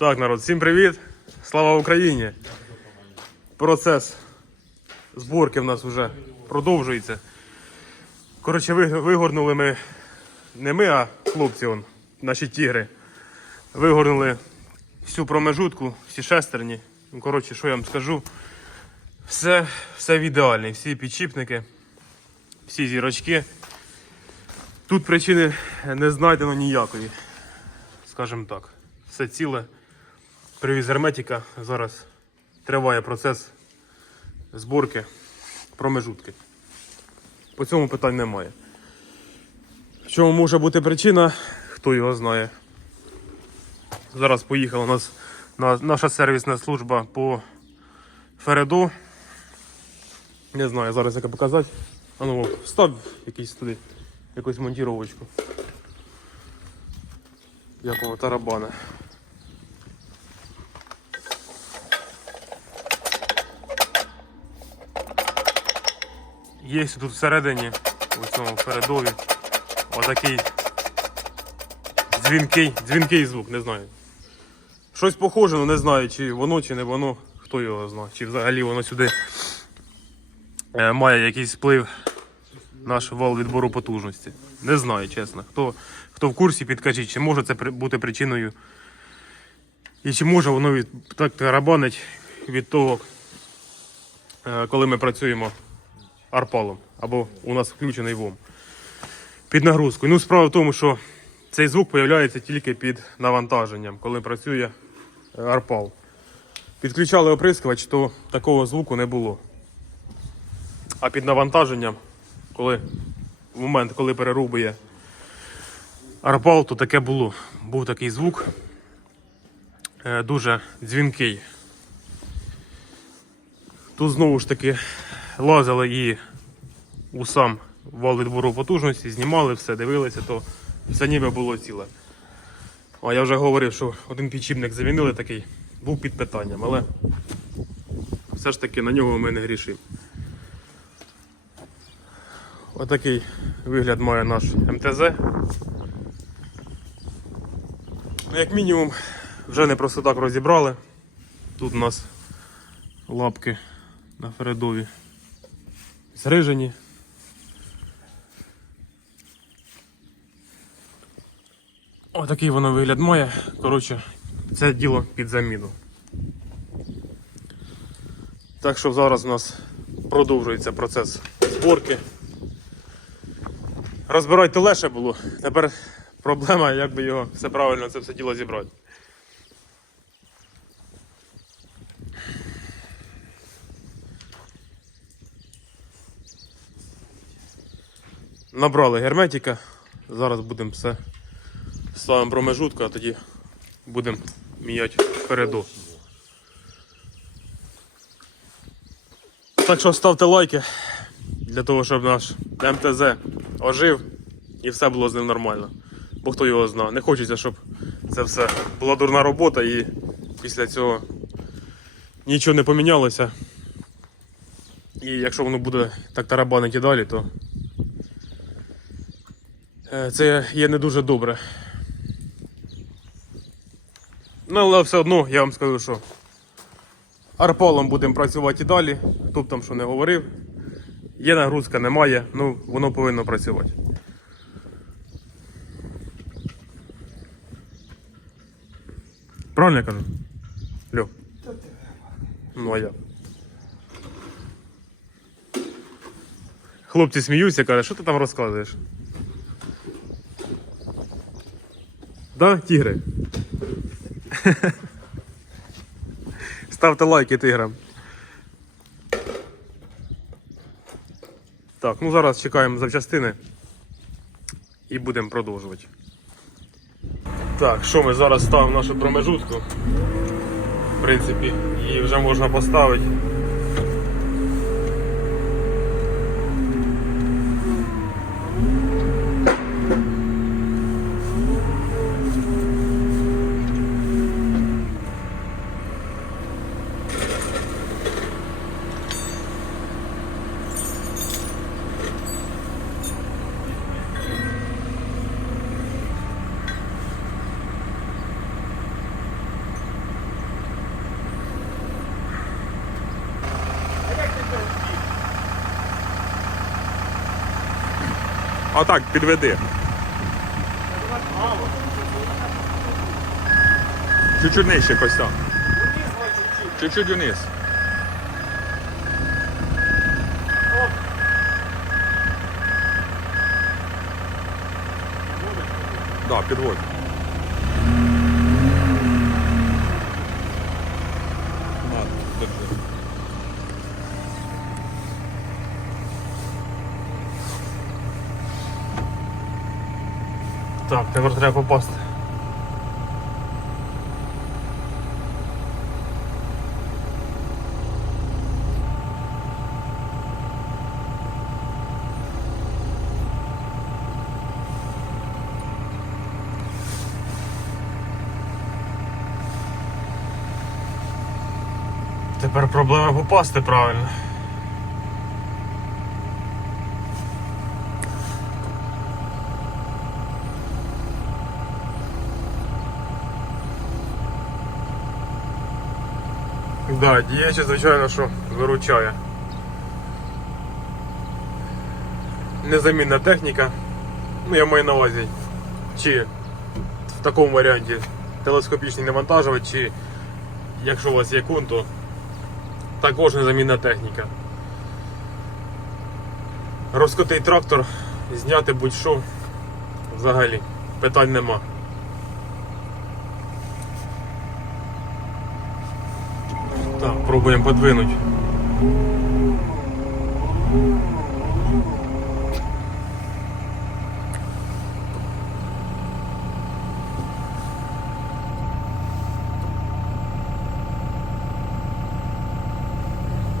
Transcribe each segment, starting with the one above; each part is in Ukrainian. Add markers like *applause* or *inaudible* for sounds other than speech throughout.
Так, народ, всім привіт! Слава Україні! Процес зборки в нас вже продовжується. Коротше, вигорнули ми не ми, а хлопці, он, наші тігри. Вигорнули всю промежутку, всі шестерні. Ну, коротше, що я вам скажу? Все, все в ідеалі. Всі підчіпники, всі зірочки. Тут причини не знайдено ніякої, скажімо так. Все ціле. Привіз герметика. Зараз триває процес зборки промежутки. По цьому питань немає. В чому може бути причина, хто його знає. Зараз поїхала у нас на, наша сервісна служба по Фереду. Не знаю, зараз яка показати. А ну, Вов, став якийсь туди, якусь монтіровочку. Якого тарабана. Є тут всередині, у цьому передові, отакий дзвінкий, дзвінкий звук, не знаю. Щось похоже, але не знаю, чи воно, чи не воно, хто його знає, чи взагалі воно сюди е, має якийсь вплив наш вал відбору потужності. Не знаю, чесно. Хто, хто в курсі, підкажіть, чи може це бути причиною. І чи може воно від, так тарабанить від того, е, коли ми працюємо арпалом, або у нас включений ВОМ під нагрузкою. Ну, справа в тому, що цей звук з'являється тільки під навантаженням, коли працює е, арпал. Підключали оприскувач, то такого звуку не було. А під навантаженням, коли в момент, коли перерубує арпал, то таке було. Був такий звук е, дуже дзвінкий. Тут знову ж таки лазили і у сам вал відбору потужності, знімали все, дивилися, то все ніби було ціле. А я вже говорив, що один підчіпник замінили такий, був під питанням, але все ж таки на нього ми не грішимо. Отакий вигляд має наш МТЗ. Ну, як мінімум, вже не просто так розібрали. Тут у нас лапки на Фередові зрижені. Отакий воно вигляд має. Коротше, це діло під заміну. Так що зараз у нас продовжується процес зборки. Розбирати легше було. Тепер проблема, як би його все правильно це все діло зібрати. Набрали герметика. Зараз будемо все ставимо промежутку, а тоді будемо міняти впереду. Так що ставте лайки для того, щоб наш МТЗ ожив і все було з ним нормально. Бо хто його знає. Не хочеться, щоб це все була дурна робота і після цього нічого не помінялося. І якщо воно буде так тарабанити далі, то це є не дуже добре. Ну, але все одно я вам скажу, що арпалом будемо працювати і далі. Хто б там що не говорив. Є нагрузка, немає, ну воно повинно працювати. Правильно я кажу? Льо. Ну а я. Хлопці сміються, кажуть, що ти там розказуєш? Да, тігри? Ставте лайки тиграм. Так, ну зараз чекаємо запчастини і будемо продовжувати. Так, що ми зараз ставимо нашу промежутку. В принципі, її вже можна поставити. А так, підведи. Чуть-чуть нижче Костя. Чуть-чуть вниз. Да, підводь. Так, тепер треба попасти. Тепер проблема попасти правильно. Да, діяче, звичайно, що виручає. Незамінна техніка. Ну, я маю на увазі. Чи в такому варіанті телескопічний навантажувач, чи якщо у вас є кун, то також незамінна техніка. Розкотий трактор, зняти будь-що взагалі. Питань нема. Так, пробуємо подвинути.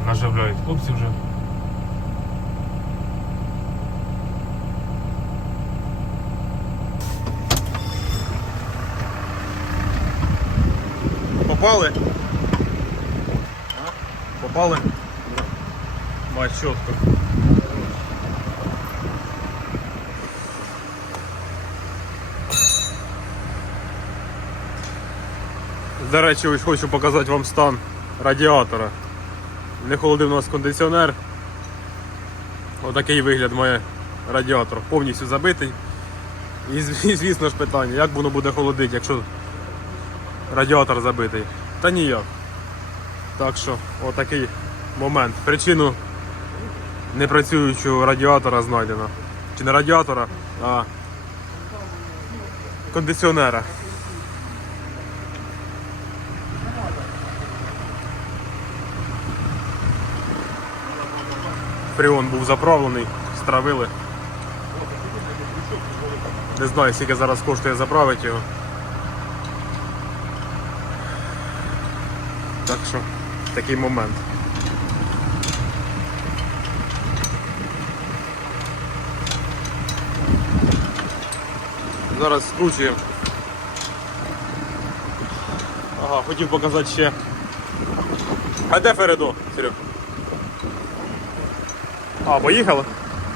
Наживляють хлопці вже. Попали? Попали? Бач, чітко. До речі, ось хочу показати вам стан радіатора. Не холодив у нас кондиціонер. Отакий вигляд має радіатор. Повністю забитий. І *laughs* звісно ж питання, як воно буде холодити, якщо радіатор забитий. Та ніяк. Так що, отакий момент. Причину непрацюючого радіатора знайдено. Чи не радіатора, а кондиціонера. Фріон був заправлений, стравили. Не знаю, скільки зараз коштує заправити його. Так що такий момент. Зараз скручуємо. Ага, хотів показати ще. А де Фередо, Серег? А, поїхали?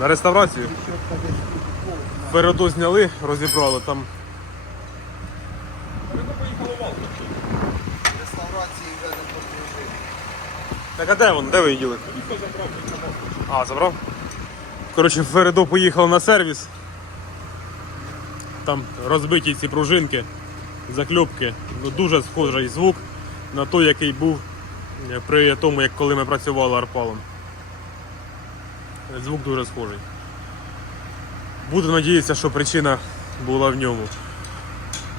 На реставрацію? Фередо зняли, розібрали там. Так а де він? Де ви її? А, забрав? Коротше, Фередо поїхав на сервіс. Там розбиті ці пружинки, закльопки. Ну, дуже схожий звук на той, який був е, при тому, як коли ми працювали арпалом. Звук дуже схожий. Буду надіятися, що причина була в ньому.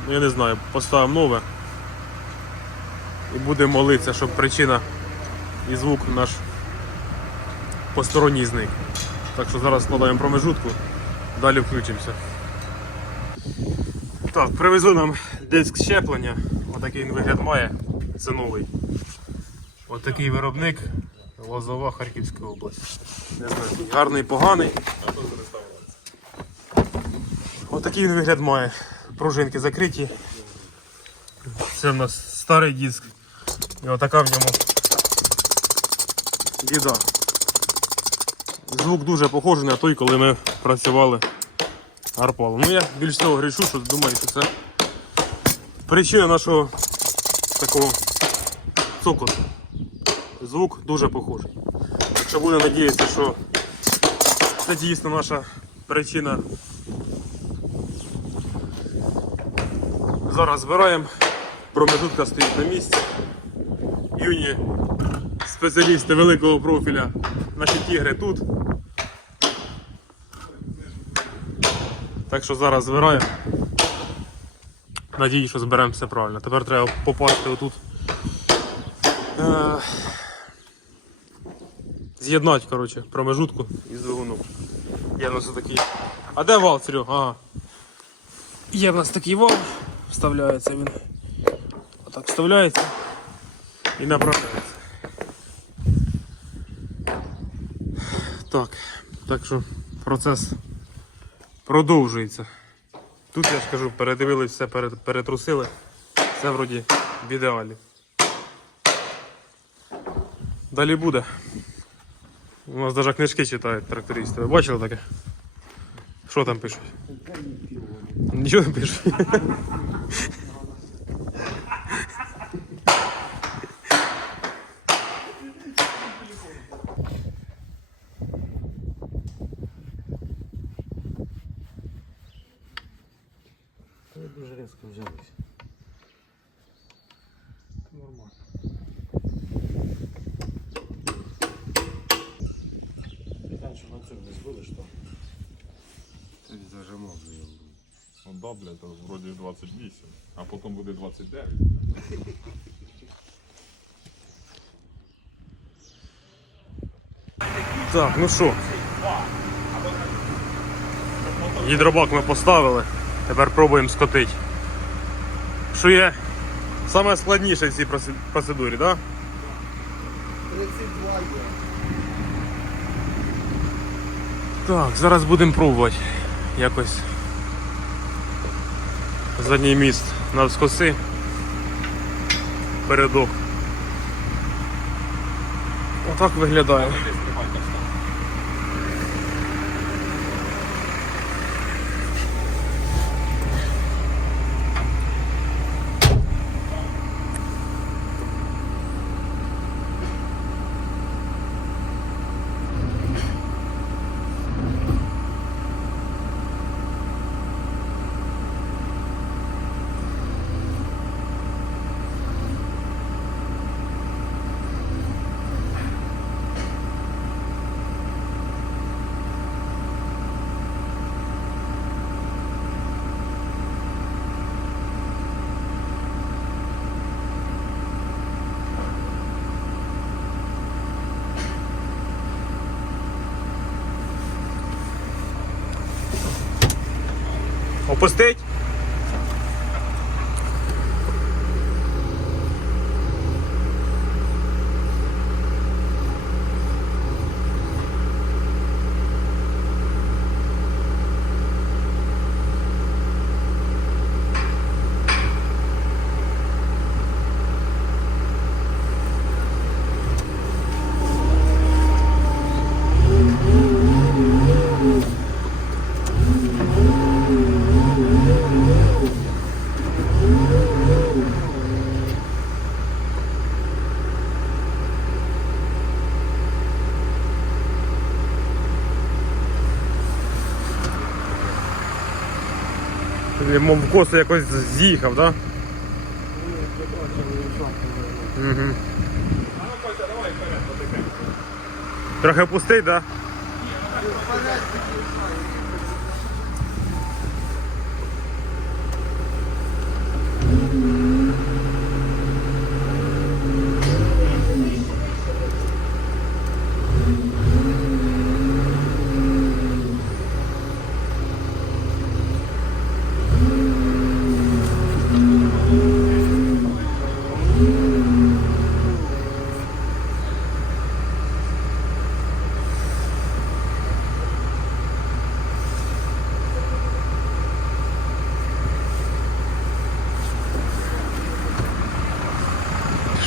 Я не знаю, поставимо нове. І будемо молитися, щоб причина і звук наш посторонній зник. Так що зараз складаємо промежутку, далі включимося. Так, привезли нам диск щеплення. Отакий він вигляд має. Це новий. Отакий виробник. Лозова Харківська область. Не знаю, гарний, поганий. Отакий він вигляд має. Пружинки закриті. Це в нас старий диск. І отака в ньому біда. Звук дуже похожий на той, коли ми працювали арпалом. Ну я більш того грішу, що думаю, що це причина нашого такого цокоту. Звук дуже похожий. Так що будемо надіятися, що це дійсно наша причина. Зараз збираємо, промежутка стоїть на місці. Юні спеціалісти великого профіля, наші тігри тут. Так що зараз збираємо. Надію, що зберемо все правильно. Тепер треба попасти отут. Е, З'єднати, коротше, промежутку із двигуном. Є в нас такий. А де вал, Серег? Ага. Є в нас такий вал, вставляється він. Отак вставляється і направляється. Так, так що процес продовжується. Тут я ж кажу, передивились, все перетрусили. Все вроді в ідеалі. Далі буде. У нас навіть книжки читають трактористи. Ви бачили таке? Що там пишуть? Нічого не пишуть. Вони дуже різко взялися. Нормально. Раніше на цьому не збили, що? Ти зажимав його. Ну да, блядь, то вроді 28, а потім буде 29. Так, ну що. Гідробак ми поставили. Тепер пробуємо скотити. Що є саме складніше в цій процедурі, так? 32 є. Так, зараз будемо пробувати якось задній міст навскоси. Передок. Отак виглядає. Опустить? Мов в косу якось з'їхав, так? Да? Угу. Трохи пустий, так? Да?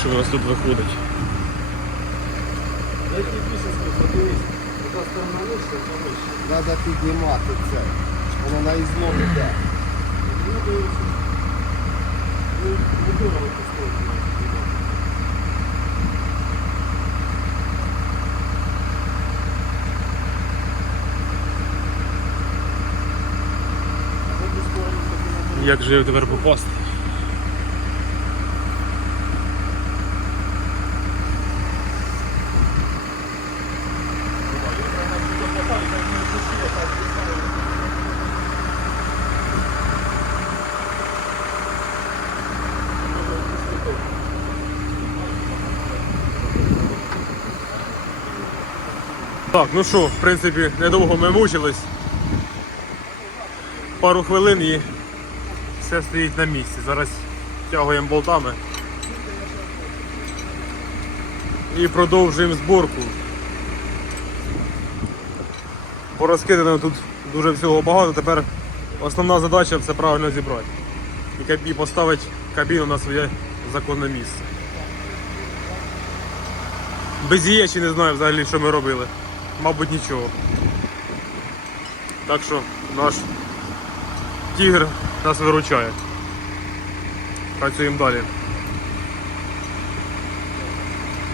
що у нас тут виходить. Треба піднімати це. Воно на ізлом іде. Як же я тепер попасти? Так, ну що, в принципі, недовго ми мучились. Пару хвилин і все стоїть на місці. Зараз тягуємо болтами. І продовжуємо зборку. Порозкидано тут дуже всього багато. Тепер основна задача все правильно зібрати. І поставити кабіну на своє законне місце. Без її ще не знаю взагалі, що ми робили. Мабуть, нічого. Так що наш тігр нас виручає. Працюємо далі.